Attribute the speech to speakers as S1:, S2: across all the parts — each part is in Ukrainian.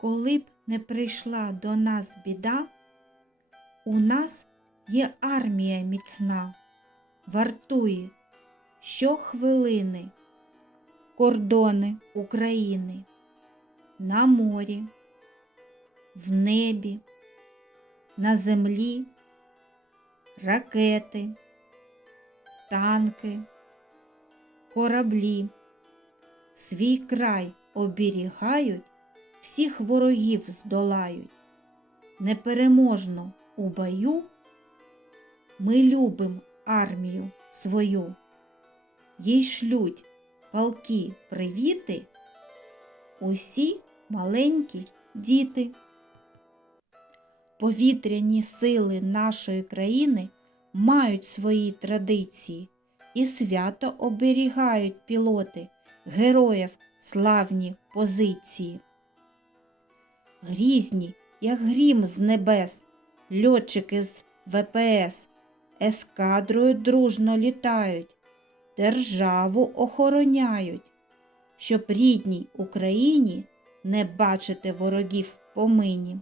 S1: Коли б не прийшла до нас біда, у нас є армія міцна, вартує щохвилини кордони України на морі, в небі, на землі, ракети, танки, кораблі. Свій край оберігають, всіх ворогів здолають. Непереможно у бою ми любим армію свою. Їй шлють палки привіти усі маленькі діти. Повітряні сили нашої країни мають свої традиції і свято оберігають пілоти героїв славні позиції. Грізні, як грім з небес, льотчики з ВПС ескадрою дружно літають, державу охороняють, щоб рідній Україні не бачити ворогів помині.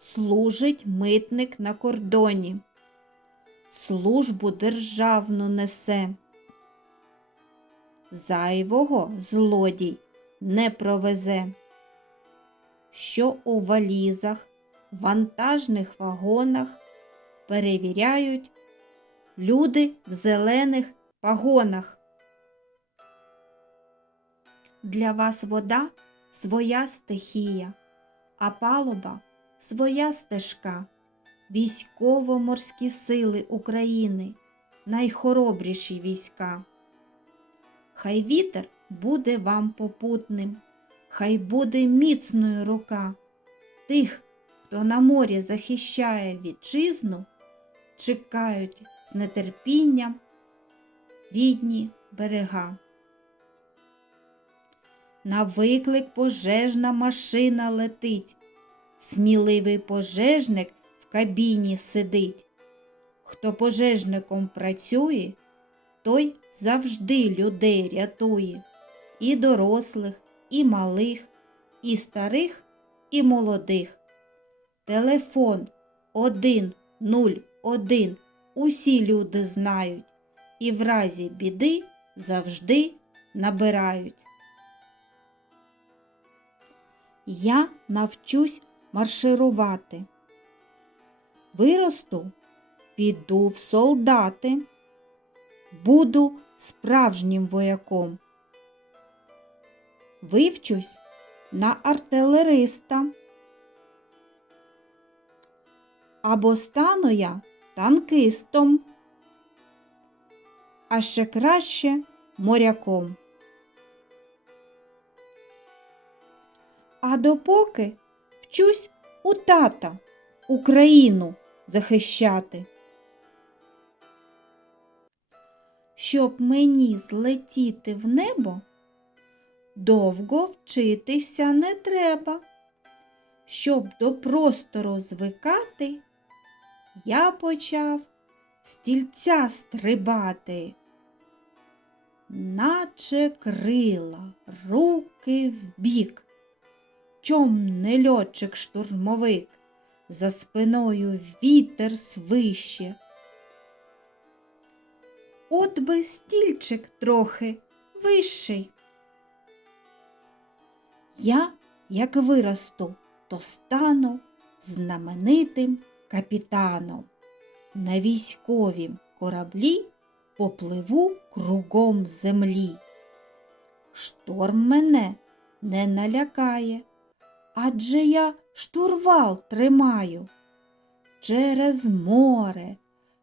S1: Служить митник на кордоні, службу державну несе. Зайвого злодій не провезе, що у валізах, вантажних вагонах перевіряють люди в зелених пагонах. Для вас вода своя стихія, а палуба своя стежка. Військово-морські сили України найхоробріші війська. Хай вітер буде вам попутним, хай буде міцною рука тих, хто на морі захищає вітчизну, чекають з нетерпінням рідні берега. На виклик пожежна машина летить, сміливий пожежник в кабіні сидить. Хто пожежником працює, той завжди людей рятує, і дорослих, і малих, і старих, і молодих. Телефон 101 усі люди знають і в разі біди завжди набирають. Я навчусь марширувати. Виросту, піду в солдати, буду справжнім вояком. Вивчусь на артилериста. Або стану я танкистом, а ще краще моряком. А допоки вчусь у тата Україну захищати. Щоб мені злетіти в небо, довго вчитися не треба. Щоб до простору звикати, я почав стільця стрибати, наче крила, руки вбік. Чом не льотчик штурмовик, за спиною вітер свище. От би стільчик трохи вищий. Я, як виросту, то стану знаменитим капітаном. На військовім кораблі попливу кругом землі. Шторм мене не налякає, адже я штурвал тримаю. Через море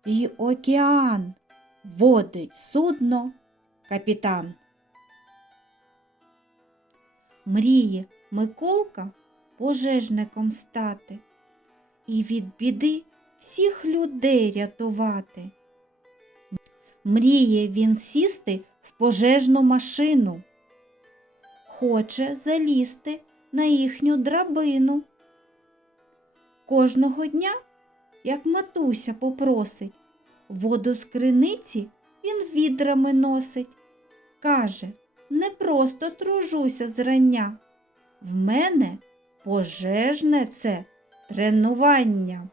S1: і океан водить судно капітан. Мріє Миколка пожежником стати і від біди всіх людей рятувати. Мріє він сісти в пожежну машину, хоче залізти на їхню драбину. Кожного дня, як матуся попросить, воду з криниці він відрами носить. Каже, не просто тружуся зрання, в мене пожежне це тренування.